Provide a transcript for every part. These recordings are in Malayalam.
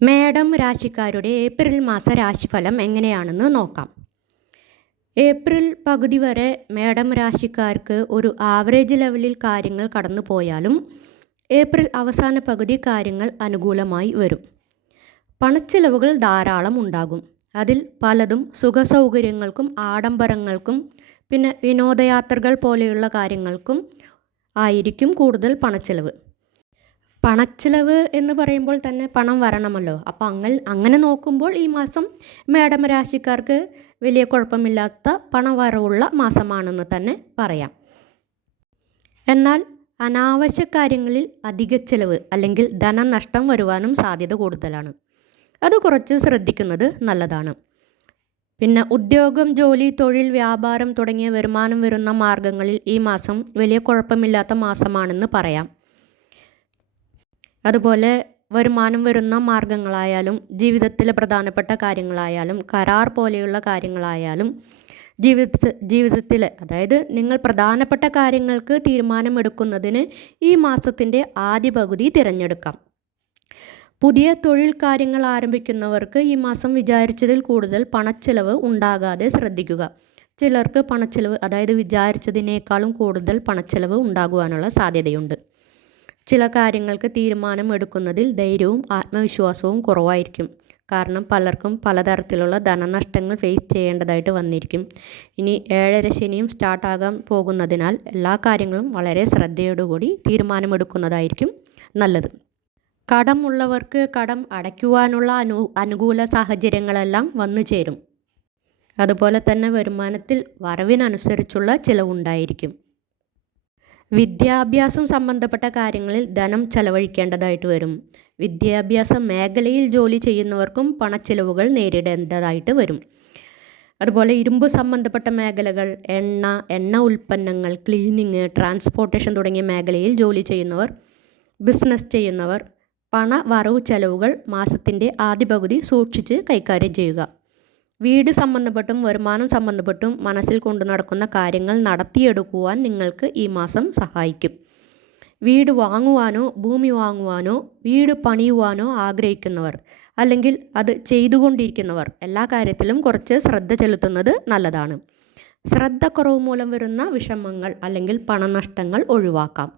മേടം രാശിക്കാരുടെ ഏപ്രിൽ മാസ രാശിഫലം എങ്ങനെയാണെന്ന് നോക്കാം. ഏപ്രിൽ പകുതി വരെ മേഡം രാശിക്കാർക്ക് ഒരു ആവറേജ് ലെവലിൽ കാര്യങ്ങൾ കടന്നു പോയാലും ഏപ്രിൽ അവസാന പകുതി കാര്യങ്ങൾ അനുകൂലമായി വരും. പണച്ചിലവുകൾ ധാരാളം ഉണ്ടാകും. അതിൽ പലതും സുഖസൗകര്യങ്ങൾക്കും ആഡംബരങ്ങൾക്കും പിന്നെ വിനോദയാത്രകൾ പോലെയുള്ള കാര്യങ്ങൾക്കും ആയിരിക്കും കൂടുതൽ പണച്ചിലവ്. പണച്ചിലവ് എന്ന് പറയുമ്പോൾ തന്നെ പണം വരണമല്ലോ. അപ്പോൾ അങ്ങ അങ്ങനെ നോക്കുമ്പോൾ ഈ മാസം മേടം രാശിക്കാർക്ക് വലിയ കുഴപ്പമില്ലാത്ത പണവരവുള്ള മാസമാണെന്ന് തന്നെ പറയാം. എന്നാൽ അനാവശ്യ കാര്യങ്ങളിൽ അധിക ചിലവ് അല്ലെങ്കിൽ ധനനഷ്ടം വരുവാനും സാധ്യത കൂടുതലാണ്. അത് കുറച്ച് ശ്രദ്ധിക്കുന്നത് നല്ലതാണ്. പിന്നെ ഉദ്യോഗം ജോലി തൊഴിൽ വ്യാപാരം തുടങ്ങിയ വരുമാനം വരുന്ന മാർഗങ്ങളിൽ ഈ മാസം വലിയ കുഴപ്പമില്ലാത്ത മാസമാണെന്ന് പറയാം. അതുപോലെ വരുമാനം വരുന്ന മാർഗങ്ങളായാലും ജീവിതത്തിലെ പ്രധാനപ്പെട്ട കാര്യങ്ങളായാലും കരാർ പോലെയുള്ള കാര്യങ്ങളായാലും ജീവിത ജീവിതത്തിൽ അതായത് നിങ്ങൾ പ്രധാനപ്പെട്ട കാര്യങ്ങൾക്ക് തീരുമാനമെടുക്കുന്നതിന് ഈ മാസത്തിന്റെ ആദ്യ പകുതി തിരഞ്ഞെടുക്കാം. പുതിയ തൊഴിൽ കാര്യങ്ങൾ ആരംഭിക്കുന്നവർക്ക് ഈ മാസം വിചാരിച്ചതിൽ കൂടുതൽ പണച്ചെലവ് ഉണ്ടാകാതെ ശ്രദ്ധിക്കുക. ചിലർക്ക് പണച്ചെലവ് അതായത് വിചാരിച്ചതിനേക്കാളും കൂടുതൽ പണച്ചെലവ് ഉണ്ടാകുവാനുള്ള സാധ്യതയുണ്ട്. ചില കാര്യങ്ങൾക്ക് തീരുമാനം എടുക്കുന്നതിൽ ധൈര്യവും ആത്മവിശ്വാസവും കുറവായിരിക്കും. കാരണം പലർക്കും പലതരത്തിലുള്ള ധനനഷ്ടങ്ങൾ ഫേസ് ചെയ്യേണ്ടതായിട്ട് വന്നിരിക്കും. ഇനി ഏഴര ശനിയും സ്റ്റാർട്ടാകാൻ പോകുന്നതിനാൽ എല്ലാ കാര്യങ്ങളും വളരെ ശ്രദ്ധയോടുകൂടി തീരുമാനമെടുക്കുന്നതായിരിക്കും നല്ലത്. കടമുള്ളവർക്ക് കടം അടയ്ക്കുവാനുള്ള അനു അനുകൂല സാഹചര്യങ്ങളെല്ലാം വന്നു ചേരും. അതുപോലെ തന്നെ വരുമാനത്തിൽ വരവിനനുസരിച്ചുള്ള ചിലവുണ്ടായിരിക്കും. വിദ്യാഭ്യാസം സംബന്ധപ്പെട്ട കാര്യങ്ങളിൽ ധനം ചെലവഴിക്കേണ്ടതായിട്ട് വരും. വിദ്യാഭ്യാസ മേഖലയിൽ ജോലി ചെയ്യുന്നവർക്കും പണച്ചിലവുകൾ നേരിടേണ്ടതായിട്ട് വരും. അതുപോലെ ഇരുമ്പ് സംബന്ധപ്പെട്ട മേഖലകൾ എണ്ണ എണ്ണ ഉൽപ്പന്നങ്ങൾ ക്ലീനിങ് ട്രാൻസ്പോർട്ടേഷൻ തുടങ്ങിയ മേഖലയിൽ ജോലി ചെയ്യുന്നവർ ബിസിനസ് ചെയ്യുന്നവർ പണ വരവ് ചെലവുകൾ മാസത്തിന്റെ ആദ്യ പകുതി സൂക്ഷിച്ച് കൈകാര്യം ചെയ്യുക. വീട് സംബന്ധപ്പെട്ടും വരുമാനം സംബന്ധപ്പെട്ടും മനസ്സിൽ കൊണ്ടു നടക്കുന്ന കാര്യങ്ങൾ നടത്തിയെടുക്കുവാൻ നിങ്ങൾക്ക് ഈ മാസം സഹായിക്കും. വീട് വാങ്ങുവാനോ ഭൂമി വാങ്ങുവാനോ വീട് പണിയുവാനോ ആഗ്രഹിക്കുന്നവർ അല്ലെങ്കിൽ അത് ചെയ്തുകൊണ്ടിരിക്കുന്നവർ എല്ലാ കാര്യത്തിലും കുറച്ച് ശ്രദ്ധ ചെലുത്തുന്നത് നല്ലതാണ്. ശ്രദ്ധക്കുറവ് മൂലം വരുന്ന വിഷമങ്ങൾ അല്ലെങ്കിൽ പണനഷ്ടങ്ങൾ ഒഴിവാക്കാം.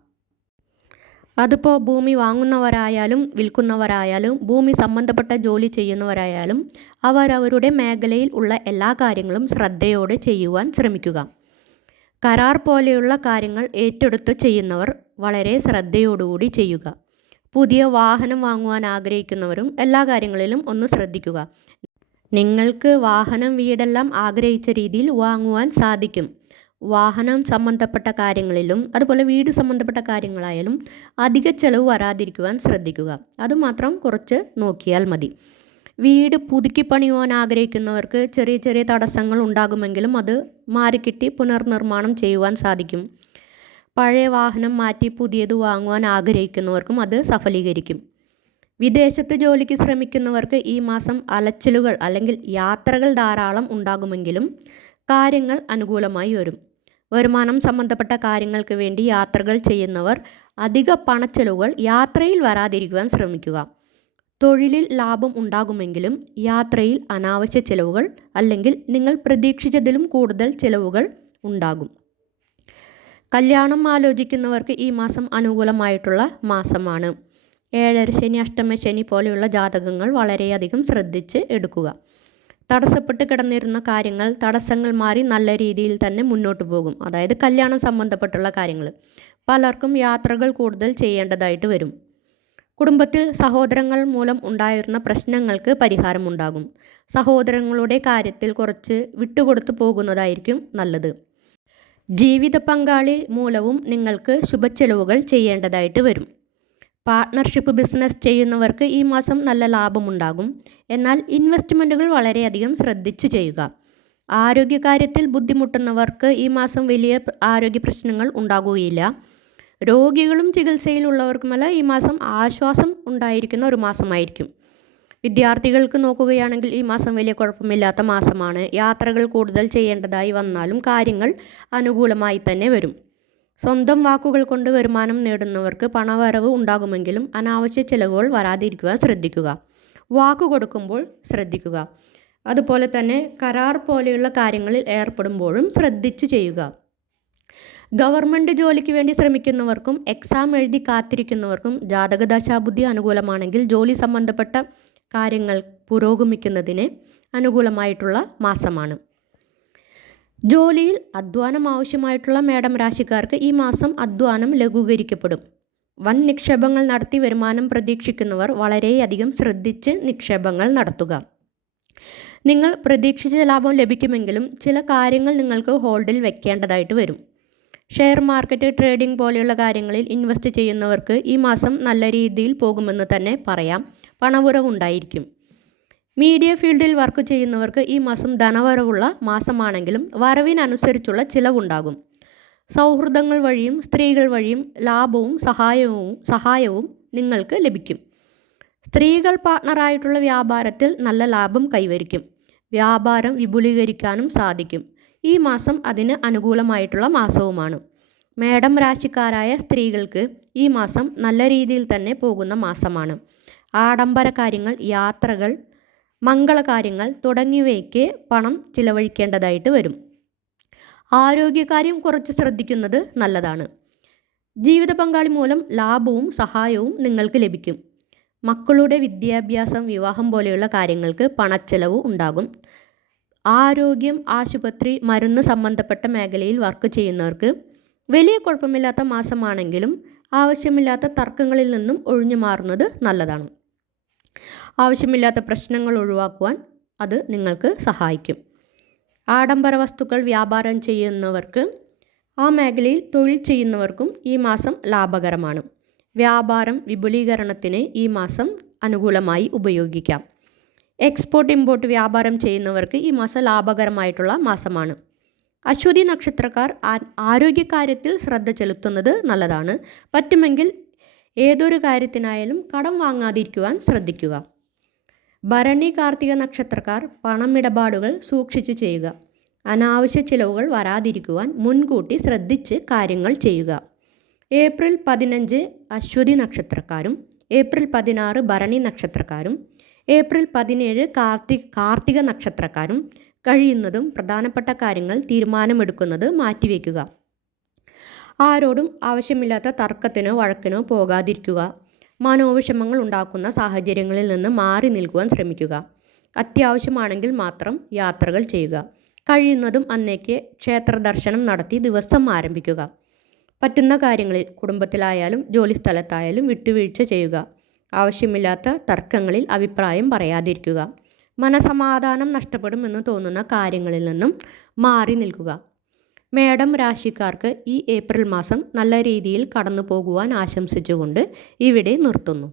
അതിപ്പോൾ ഭൂമി വാങ്ങുന്നവരായാലും വിൽക്കുന്നവരായാലും ഭൂമി സംബന്ധപ്പെട്ട ജോലി ചെയ്യുന്നവരായാലും അവരവരുടെ മേഖലയിൽ ഉള്ള എല്ലാ കാര്യങ്ങളും ശ്രദ്ധയോടെ ചെയ്യുവാൻ ശ്രമിക്കുക. കരാർ പോലെയുള്ള കാര്യങ്ങൾ ഏറ്റെടുത്ത് ചെയ്യുന്നവർ വളരെ ശ്രദ്ധയോടുകൂടി ചെയ്യുക. പുതിയ വാഹനം വാങ്ങുവാൻ ആഗ്രഹിക്കുന്നവരും എല്ലാ കാര്യങ്ങളിലും ഒന്ന് ശ്രദ്ധിക്കുക. നിങ്ങൾക്ക് വാഹനം വീടെല്ലാം ആഗ്രഹിച്ച രീതിയിൽ വാങ്ങുവാൻ സാധിക്കും. വാഹനം സംബന്ധപ്പെട്ട കാര്യങ്ങളിലും അതുപോലെ വീട് സംബന്ധപ്പെട്ട കാര്യങ്ങളായാലും അധിക ചെലവ് വരാതിരിക്കുവാൻ ശ്രദ്ധിക്കുക. അതുമാത്രം കുറച്ച് നോക്കിയാൽ മതി. വീട് പുതുക്കി പണിയുവാൻ ആഗ്രഹിക്കുന്നവർക്ക് ചെറിയ ചെറിയ തടസ്സങ്ങൾ ഉണ്ടാകുമെങ്കിലും അത് മാറിക്കിട്ടി പുനർനിർമ്മാണം ചെയ്യുവാൻ സാധിക്കും. പഴയ വാഹനം മാറ്റി പുതിയത് വാങ്ങുവാൻ ആഗ്രഹിക്കുന്നവർക്കും അത് സഫലീകരിക്കും. വിദേശത്ത് ജോലിക്ക് ശ്രമിക്കുന്നവർക്ക് ഈ മാസം അലച്ചിലുകൾ അല്ലെങ്കിൽ യാത്രകൾ ധാരാളം ഉണ്ടാകുമെങ്കിലും കാര്യങ്ങൾ അനുകൂലമായി വരും. വരുമാനം സംബന്ധപ്പെട്ട കാര്യങ്ങൾക്ക് വേണ്ടി യാത്രകൾ ചെയ്യുന്നവർ അധിക പണച്ചെലവുകൾ യാത്രയിൽ വരാതിരിക്കുവാൻ ശ്രമിക്കുക. തൊഴിലിൽ ലാഭം ഉണ്ടാകുമെങ്കിലും യാത്രയിൽ അനാവശ്യ ചെലവുകൾ അല്ലെങ്കിൽ നിങ്ങൾ പ്രതീക്ഷിച്ചതിലും കൂടുതൽ ചെലവുകൾ ഉണ്ടാകും. കല്യാണം ആലോചിക്കുന്നവർക്ക് ഈ മാസം അനുകൂലമായിട്ടുള്ള മാസമാണ്. ഏഴര ശനി അഷ്ടമ ശനി പോലെയുള്ള ജാതകങ്ങൾ വളരെയധികം ശ്രദ്ധിച്ച് എടുക്കുക. തടസ്സപ്പെട്ട് കിടന്നിരുന്ന കാര്യങ്ങൾ തടസ്സങ്ങൾ മാറി നല്ല രീതിയിൽ തന്നെ മുന്നോട്ട് പോകും. അതായത് കല്യാണം സംബന്ധപ്പെട്ടുള്ള കാര്യങ്ങൾ. പലർക്കും യാത്രകൾ കൂടുതൽ ചെയ്യേണ്ടതായിട്ട് വരും. കുടുംബത്തിൽ സഹോദരങ്ങൾ മൂലം ഉണ്ടായിരുന്ന പ്രശ്നങ്ങൾക്ക് പരിഹാരമുണ്ടാകും സഹോദരങ്ങളുടെ കാര്യത്തിൽ കുറച്ച് വിട്ടുകൊടുത്തു പോകുന്നതായിരിക്കും നല്ലത്. ജീവിത പങ്കാളി മൂലവും നിങ്ങൾക്ക് ശുഭച്ചെലവുകൾ ചെയ്യേണ്ടതായിട്ട് വരും. പാർട്ട്ണർഷിപ്പ് ബിസിനസ് ചെയ്യുന്നവർക്ക് ഈ മാസം നല്ല ലാഭമുണ്ടാകും എന്നാൽ ഇൻവെസ്റ്റ്മെന്റുകൾ വളരെയധികം ശ്രദ്ധിച്ചു ചെയ്യുക. ആരോഗ്യകാര്യത്തിൽ ബുദ്ധിമുട്ടുന്നവർക്ക് ഈ മാസം വലിയ ആരോഗ്യ പ്രശ്നങ്ങൾ ഉണ്ടാകുകയില്ല. രോഗികളും ചികിത്സയിലുള്ളവർക്കുമല്ല ഈ മാസം ആശ്വാസം ഉണ്ടായിരിക്കുന്ന ഒരു മാസമായിരിക്കും. വിദ്യാർത്ഥികൾക്ക് നോക്കുകയാണെങ്കിൽ ഈ മാസം വലിയ കുഴപ്പമില്ലാത്ത മാസമാണ്. യാത്രകൾ കൂടുതൽ ചെയ്യേണ്ടതായി വന്നാലും കാര്യങ്ങൾ അനുകൂലമായി തന്നെ വരും. സ്വന്തം വാക്കുകൾ കൊണ്ട് വരുമാനം നേടുന്നവർക്ക് പണവരവ് ഉണ്ടാകുമെങ്കിലും അനാവശ്യ ചിലവുകൾ വരാതിരിക്കുവാൻ ശ്രദ്ധിക്കുക. വാക്കു കൊടുക്കുമ്പോൾ ശ്രദ്ധിക്കുക. അതുപോലെ തന്നെ കരാർ പോലെയുള്ള കാര്യങ്ങളിൽ ഏർപ്പെടുമ്പോഴും ശ്രദ്ധിച്ചു ചെയ്യുക. ഗവൺമെന്റ് ജോലിക്ക് വേണ്ടി ശ്രമിക്കുന്നവർക്കും എക്സാം എഴുതി കാത്തിരിക്കുന്നവർക്കും ജാതക ദശാബുദ്ധി അനുകൂലമാണെങ്കിൽ ജോലി സംബന്ധപ്പെട്ട കാര്യങ്ങൾ പുരോഗമിക്കുന്നതിന് അനുകൂലമായിട്ടുള്ള മാസമാണ്. ജോലിയിൽ അധ്വാനം ആവശ്യമായിട്ടുള്ള മേഡം രാശിക്കാർക്ക് ഈ മാസം അധ്വാനം ലഘൂകരിക്കപ്പെടും. വൻ നിക്ഷേപങ്ങൾ നടത്തി വരുമാനം പ്രതീക്ഷിക്കുന്നവർ വളരെയധികം ശ്രദ്ധിച്ച് നിക്ഷേപങ്ങൾ നടത്തുക. നിങ്ങൾ പ്രതീക്ഷിച്ച ലാഭം ലഭിക്കുമെങ്കിലും ചില കാര്യങ്ങൾ നിങ്ങൾക്ക് ഹോൾഡിൽ വെക്കേണ്ടതായിട്ട് വരും. ഷെയർ മാർക്കറ്റ് ട്രേഡിംഗ് പോലെയുള്ള കാര്യങ്ങളിൽ ഇൻവെസ്റ്റ് ചെയ്യുന്നവർക്ക് ഈ മാസം നല്ല രീതിയിൽ പോകുമെന്ന് തന്നെ പറയാം. പണവുറവുണ്ടായിരിക്കും. മീഡിയ ഫീൽഡിൽ വർക്ക് ചെയ്യുന്നവർക്ക് ഈ മാസം ധനവരവുള്ള മാസമാണെങ്കിലും വരവിനനുസരിച്ചുള്ള ചിലവുണ്ടാകും. സൗഹൃദങ്ങൾ വഴിയും സ്ത്രീകൾ വഴിയും ലാഭവും സഹായവും സഹായവും നിങ്ങൾക്ക് ലഭിക്കും. സ്ത്രീകൾ പാർട്ട്ണറായിട്ടുള്ള വ്യാപാരത്തിൽ നല്ല ലാഭം കൈവരിക്കും. വ്യാപാരം വിപുലീകരിക്കാനും സാധിക്കും. ഈ മാസം അതിന് അനുകൂലമായിട്ടുള്ള മാസവുമാണ്. മേടം രാശിക്കാരായ സ്ത്രീകൾക്ക് ഈ മാസം നല്ല രീതിയിൽ തന്നെ പോകുന്ന മാസമാണ്. ആഡംബര കാര്യങ്ങൾ യാത്രകൾ മംഗളകാര്യങ്ങൾ തുടങ്ങിയവയ്ക്ക് പണം ചിലവഴിക്കേണ്ടതായിട്ട് വരും. ആരോഗ്യകാര്യം കുറച്ച് ശ്രദ്ധിക്കുന്നത് നല്ലതാണ്. ജീവിത പങ്കാളി മൂലം ലാഭവും സഹായവും നിങ്ങൾക്ക് ലഭിക്കും. മക്കളുടെ വിദ്യാഭ്യാസം വിവാഹം പോലെയുള്ള കാര്യങ്ങൾക്ക് പണച്ചെലവ് ഉണ്ടാകും. ആരോഗ്യം ആശുപത്രി മരുന്ന് സംബന്ധപ്പെട്ട മേഖലയിൽ വർക്ക് ചെയ്യുന്നവർക്ക് വലിയ കുഴപ്പമില്ലാത്ത മാസമാണെങ്കിലും ആവശ്യമില്ലാത്ത തർക്കങ്ങളിൽ നിന്നും ഒഴിഞ്ഞു മാറുന്നത് നല്ലതാണ്. ആവശ്യമില്ലാത്ത പ്രശ്നങ്ങൾ ഒഴിവാക്കുവാൻ അത് നിങ്ങൾക്ക് സഹായിക്കും. ആഡംബര വസ്തുക്കൾ വ്യാപാരം ചെയ്യുന്നവർക്ക് ആ മേഖലയിൽ തൊഴിൽ ചെയ്യുന്നവർക്കും ഈ മാസം ലാഭകരമാണ്. വ്യാപാരം വിപുലീകരണത്തിന് ഈ മാസം അനുകൂലമായി ഉപയോഗിക്കാം. എക്സ്പോർട്ട് ഇമ്പോർട്ട് വ്യാപാരം ചെയ്യുന്നവർക്ക് ഈ മാസം ലാഭകരമായിട്ടുള്ള മാസമാണ്. അശ്വതി നക്ഷത്രക്കാർ ആരോഗ്യകാര്യത്തിൽ ശ്രദ്ധ ചെലുത്തുന്നത് നല്ലതാണ്. പറ്റുമെങ്കിൽ ഏതൊരു കാര്യത്തിനായാലും കടം വാങ്ങാതിരിക്കുവാൻ ശ്രദ്ധിക്കുക. ഭരണി കാർത്തിക നക്ഷത്രക്കാർ പണമിടപാടുകൾ സൂക്ഷിച്ചു ചെയ്യുക. അനാവശ്യ ചിലവുകൾ വരാതിരിക്കുവാൻ മുൻകൂട്ടി ശ്രദ്ധിച്ച് കാര്യങ്ങൾ ചെയ്യുക. ഏപ്രിൽ പതിനഞ്ച് അശ്വതി നക്ഷത്രക്കാരും ഏപ്രിൽ പതിനാറ് ഭരണി നക്ഷത്രക്കാരും ഏപ്രിൽ പതിനേഴ് കാർത്തി കാർത്തിക നക്ഷത്രക്കാരും കഴിയുന്നതും പ്രധാനപ്പെട്ട കാര്യങ്ങൾ തീരുമാനമെടുക്കുന്നത് മാറ്റിവെക്കുക. ആരോടും ആവശ്യമില്ലാത്ത തർക്കത്തിനോ വഴക്കിനോ പോകാതിരിക്കുക. മനോവിഷമങ്ങൾ ഉണ്ടാക്കുന്ന സാഹചര്യങ്ങളിൽ നിന്ന് മാറി നിൽക്കുവാൻ ശ്രമിക്കുക. അത്യാവശ്യമാണെങ്കിൽ മാത്രം യാത്രകൾ ചെയ്യുക. കഴിയുന്നതും അന്നേക്ക് ക്ഷേത്ര ദർശനം നടത്തി ദിവസം ആരംഭിക്കുക. പറ്റുന്ന കാര്യങ്ങളിൽ കുടുംബത്തിലായാലും ജോലിസ്ഥലത്തായാലും വിട്ടുവീഴ്ച ചെയ്യുക. ആവശ്യമില്ലാത്ത തർക്കങ്ങളിൽ അഭിപ്രായം പറയാതിരിക്കുക. മനസമാധാനം നഷ്ടപ്പെടുമെന്ന് തോന്നുന്ന കാര്യങ്ങളിൽ നിന്നും മാറി നിൽക്കുക. മേടം രാശിക്കാർക്ക് ഈ ഏപ്രിൽ മാസം നല്ല രീതിയിൽ കടന്നു പോകുവാൻ ആശംസിച്ചുകൊണ്ട് ഇവിടെ നിർത്തുന്നു.